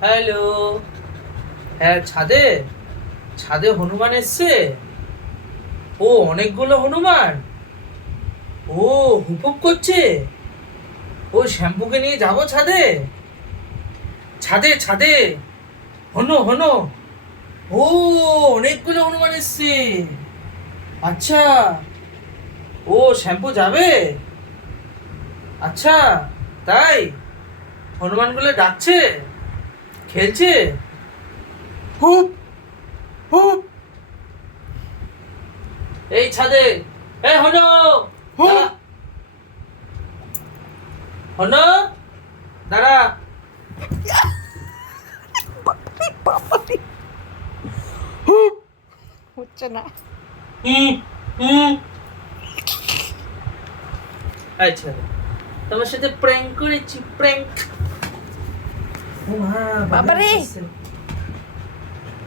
Hello. হ্যাঁ ছাদে? ছাদে হনুমান এসছে? ও, অনেকগুলো হনুমান। ও হুপুপ করছে। ও, শ্যাম্পুকে নিয়ে যাব ছাদে? ছাদে ছাদে। হনু হনু। ও, অনেকগুলো হনুমান এসছে। আচ্ছা। ও, শ্যাম্পু যাবে? আচ্ছা তাই? হনুমানগুলো ডাকছে? খেলছে? হুপ হুপ এই ছাদে। এই হনো। হনো। দাঁড়া। হচ্ছে না। হুম হুম। আচ্ছা তোমার সাথে প্র্যাঙ্ক করেছি প্র্যাঙ্ক Kung ha, Babari!